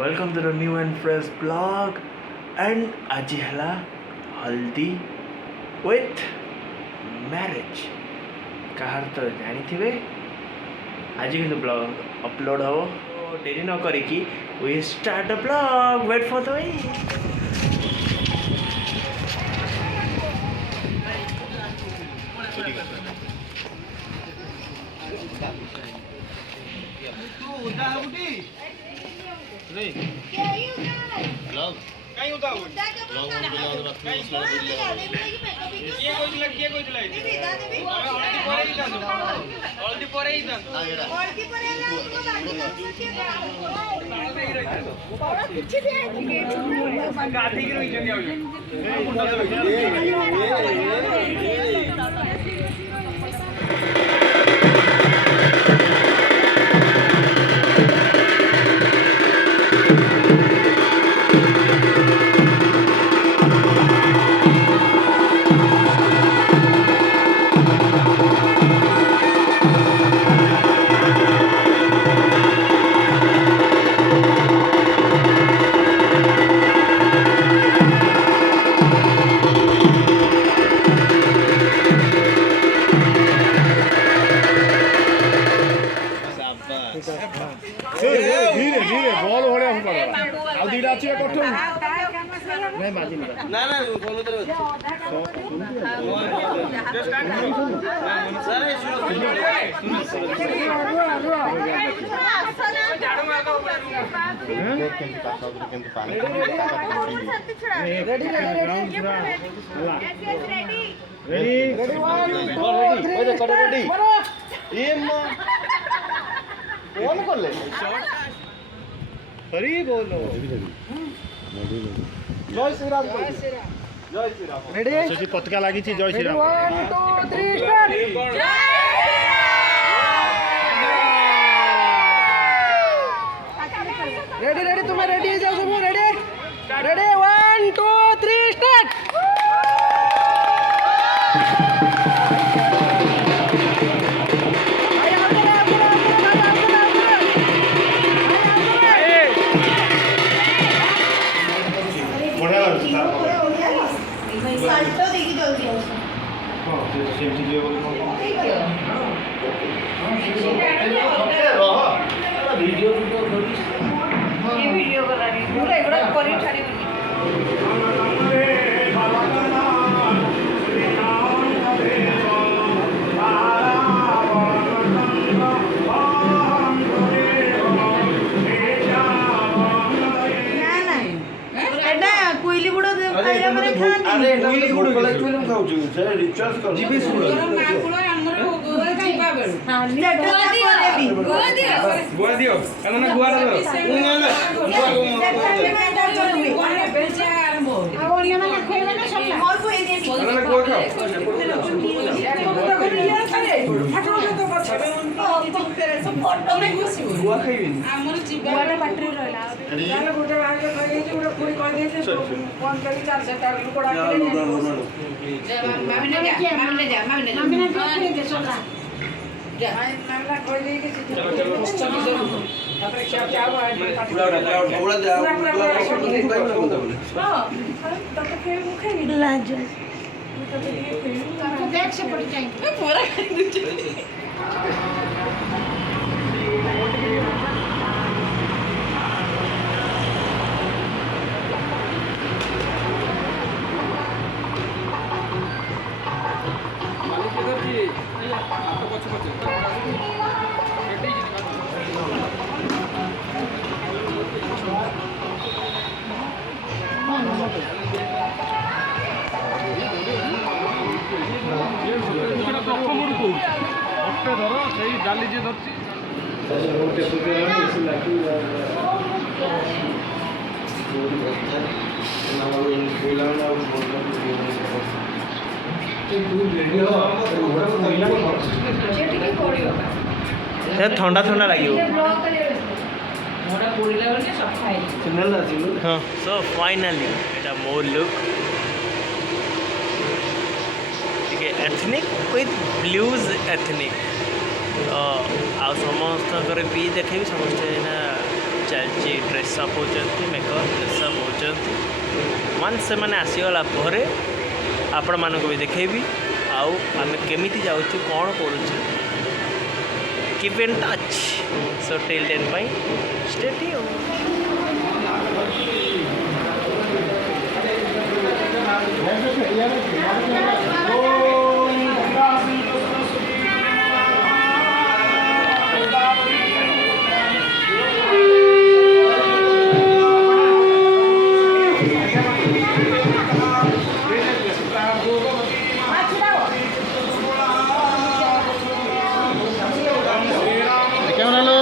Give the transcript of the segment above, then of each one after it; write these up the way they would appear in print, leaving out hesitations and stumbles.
Welcome to the new and fresh blog and आज है हल्दी विथ मैरिज कहार तो जानी थे आज कि ब्लॉग अपलोड हो डेरी न करिकी we start the blog wait for the कहीं उदा हो किए कोइला हल्दी परे ही दान गाठी की रोई जनी धीरे धीरे बॉल भड़िया फुका दीटा अच्छी कठो नहीं बाजी ना ना बोलो तो सारे झाड़ू मार दो रेडी कौन कर ले हरी बोलो जय श्री राम जय श्री राम रेडी पतका लगी जय Shri Ram 1 2 3 start ready ready तुम्हें रेडी जाओ सब रेडी रेडी 1 2 3 स्टार्ट वीडियो करा रही पूरा एगुड़ा करी छाड़ी कोइली बुड़ो खाइला माने खानी अरे कोइली गुड़ गला कोइली खाऊ छु से रिचार्ज कर जीबी सुड़ माकुलो हमरो गोवा जीवा बेल हां गोवा दियो कना गुआ रो ना ना बेचा आरंभ और ये माने खोइला ना सब और को ए दे कना गुआ खाओ फोटो में घुसी गुआ खाइबी हमर जीवा गुआ बैटरी रहला यार गोटे आगे खाइ जे उडा कोई कह दे से फोन करी 400 तार लुकोड़ा के मामी ने जा दे सोला जा मामला कोई दे के चलो après क्या हुआ है पूरा जा हां तब तो फिर मुखे नहीं लाज तो देख से पड़ जाएंगे पूरा कर दीजिए डाली जे धरती ठंडा ठंडा लगे हाँ सो फाइनली एटा more look ethnic with blues ethnic तो आ समस्त भी देखे समस्ते चलती आज ड्रेसअप होती मेकअप ड्रेसअप होती वन से मैंने आसीगला आपण मानक भी देखेबी आउ आम केमी जाऊँ कौन करुचे keep in touch so till then bye stay tuned. Camera लो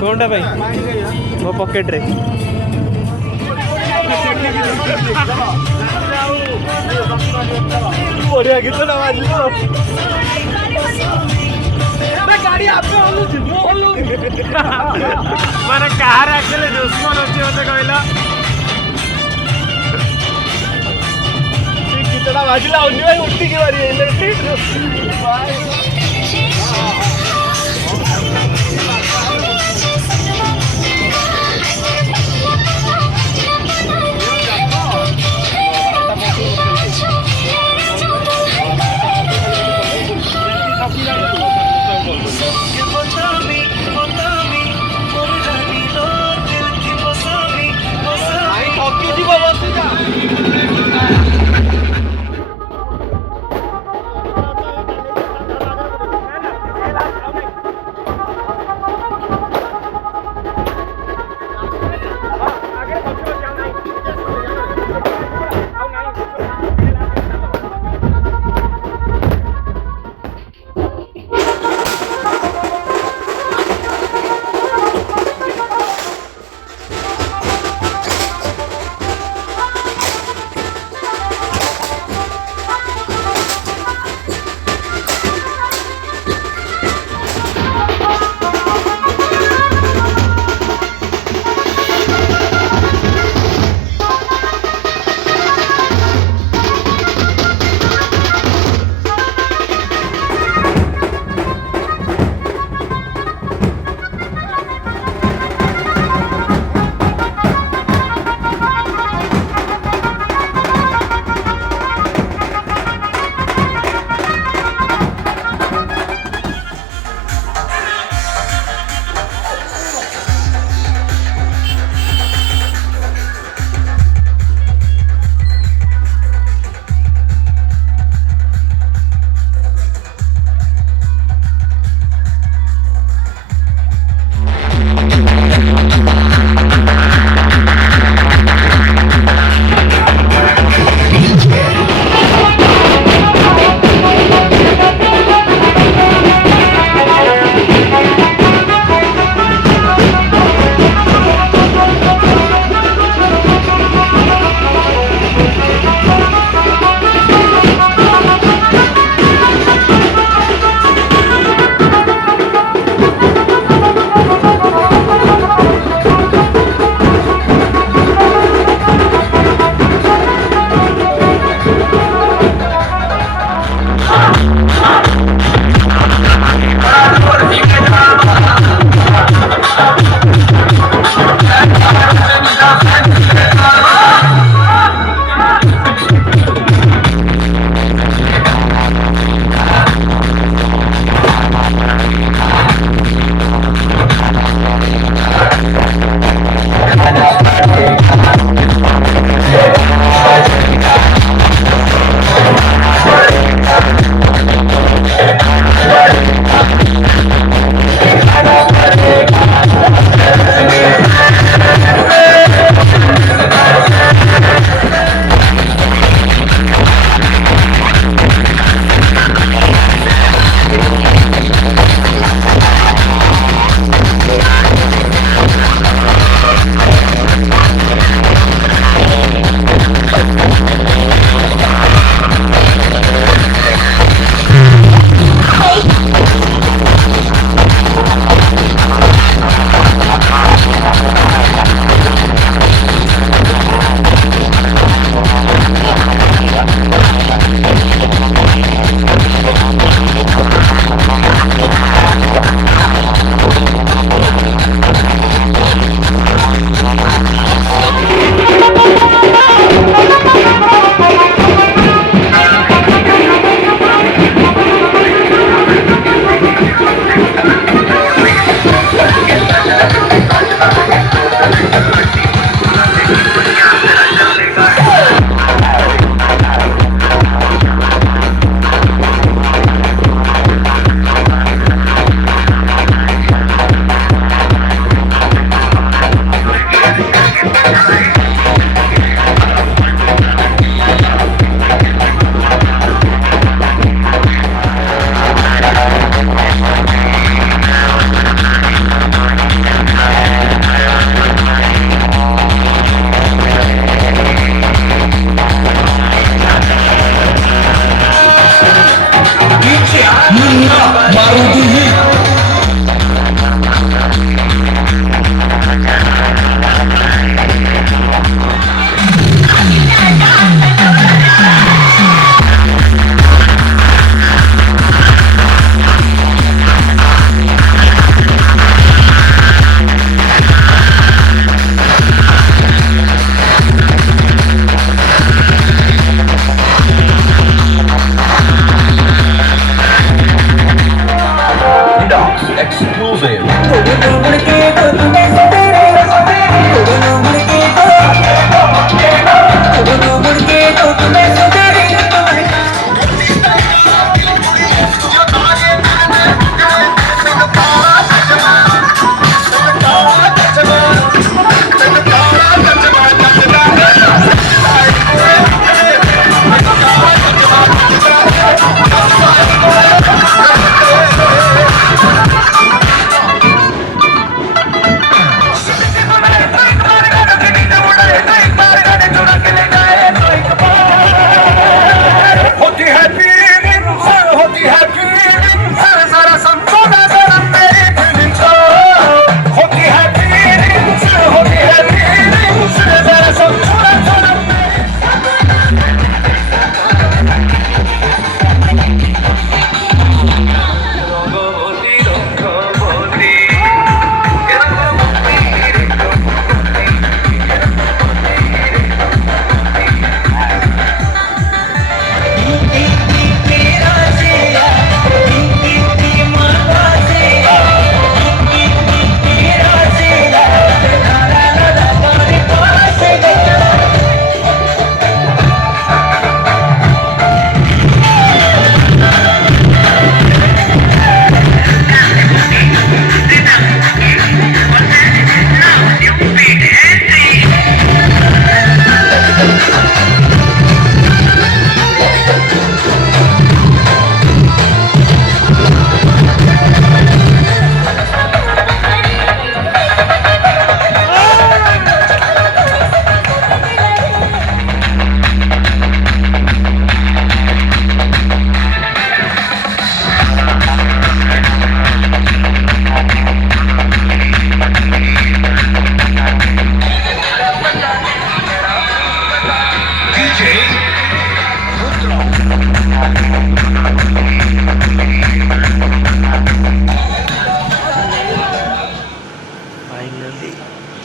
कौनटा भाई मो पॉकेट रे बढ़िया गीत ना गाड़ी आप माने कार एक्चुअली दुश्मन अच्छे होते कहला गीतटा बाजिला अन्य भाई उठी के बारी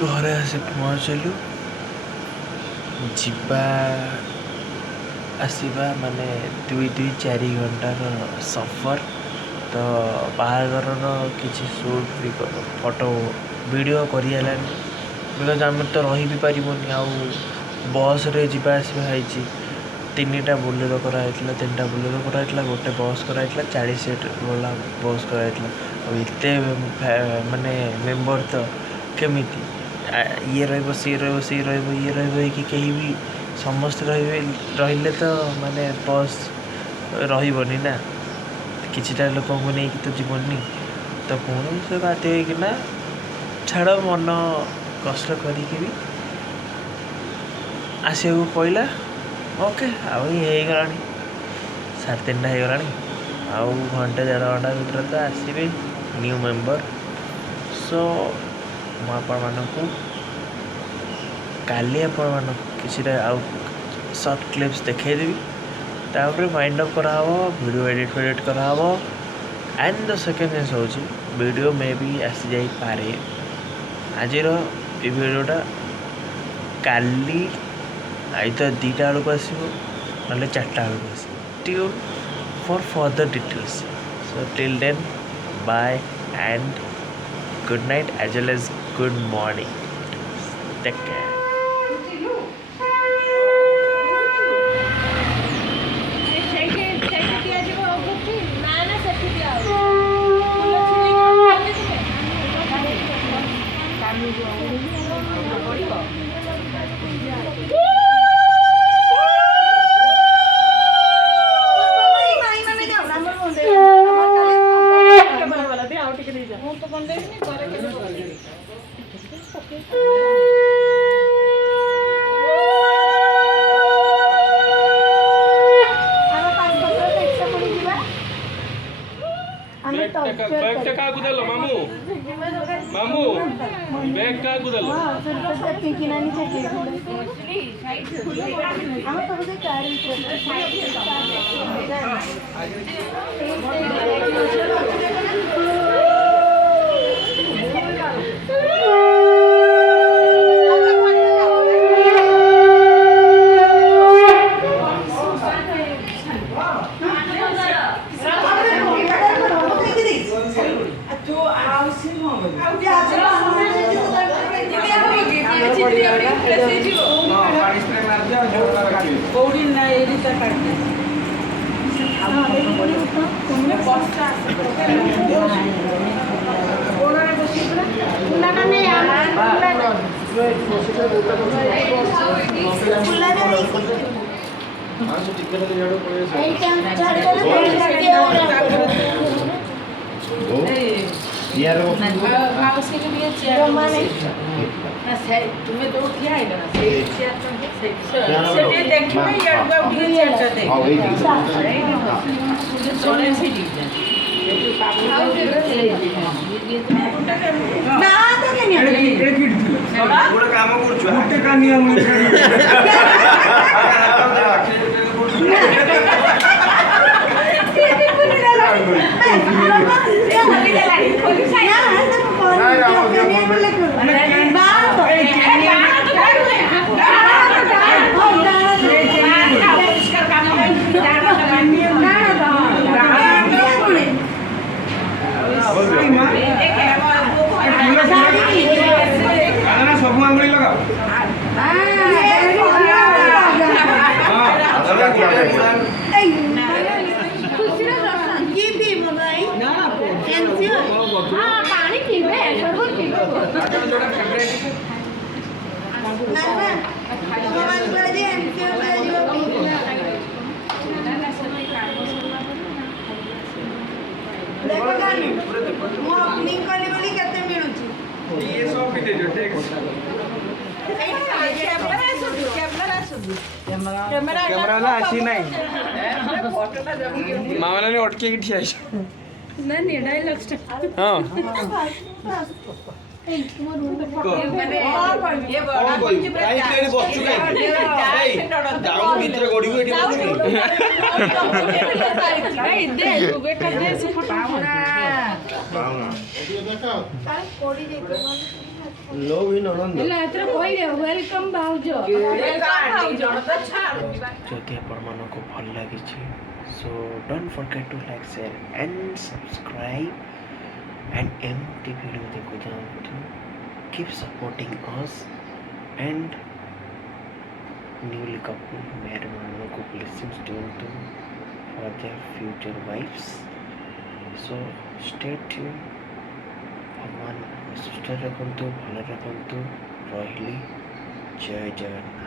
ଘରେ ଆସି ପହଞ୍ଚିଲୁ। ଯିବା ଆସିବା ମାନେ 2-4 ଘଣ୍ଟାର ସଫର तो बाहागर किसी सुट भी फोटो वीडियो करें बिकज आम तो रही भी पारबनी आउ बस रे जीवा आसवा है 3टा बोलेरो कराई 3टा बोलेरो कराई गोटे बस कराई 40 सीट वाला बस कराई एते माने मेम्बर तो केमी ये सी रही कि कहीं भी समस्त रही तो माने बस रही ना किछिटा लोक नहीं तो जीवनी तो पुणी से बाध्य होना छाड़ मन कष्ट करी भी आसू पड़ा ओके आईगला 3:30 हो गला आउ घंटे 1.5 घंटा भर तो आसवे न्यू मेंबर सो मुझे काली आपण किसी आउ शॉर्ट क्लिप्स देखदेवी तापर माइंड अप करा वीडियो एडिट करा एंड द सेकेंड थिंग्स हूँ वीडियो में भी आसी जाई पारे आज वीडियोटा काली आई तो 2टा बेलू आसो ना 4टा बेलू आसो tune for further details so till then bye and good night as well as good morning take care बैग का कुदल मामू मामू बैग का कुदल तुम्हें तो उठिया है ना से देखिए यार का भी चलता है सोने से दी ना तो क्या नहीं गोटे काम करछु गोटे कानिया मुझे सब आंगुली लगाओ कैमरा ना आसी नहीं मामा ने अटके ठिया नहीं डायलॉग स्टार्ट हां ये बड़ा बच्चू भितर गड़ू ये Low in Ananda. ହେଲା ଏଥର କହିବେ ୱେଲକମ୍ ଭାଉଜ ଯଦି ଆପଣମାନଙ୍କୁ ଭଲ ଲାଗିଛି so don't forget to like share and subscribe and ଏମିତି ଭିଡ଼ିଓ ଦେଖୁ ଯାଆନ୍ତୁ keep supporting us and newly couple ମ୍ୟାରେମାନଙ୍କୁ ବ୍ଲେସିଂସ୍ ଦିଅନ୍ତୁ for their future wives so stay tune ଭଗବାନ ସୁସ୍ଥ ରଖନ୍ତୁ ଭଲ ରଖନ୍ତୁ ରହିଲି ଜୟ ଜଗନ୍ନାଥ।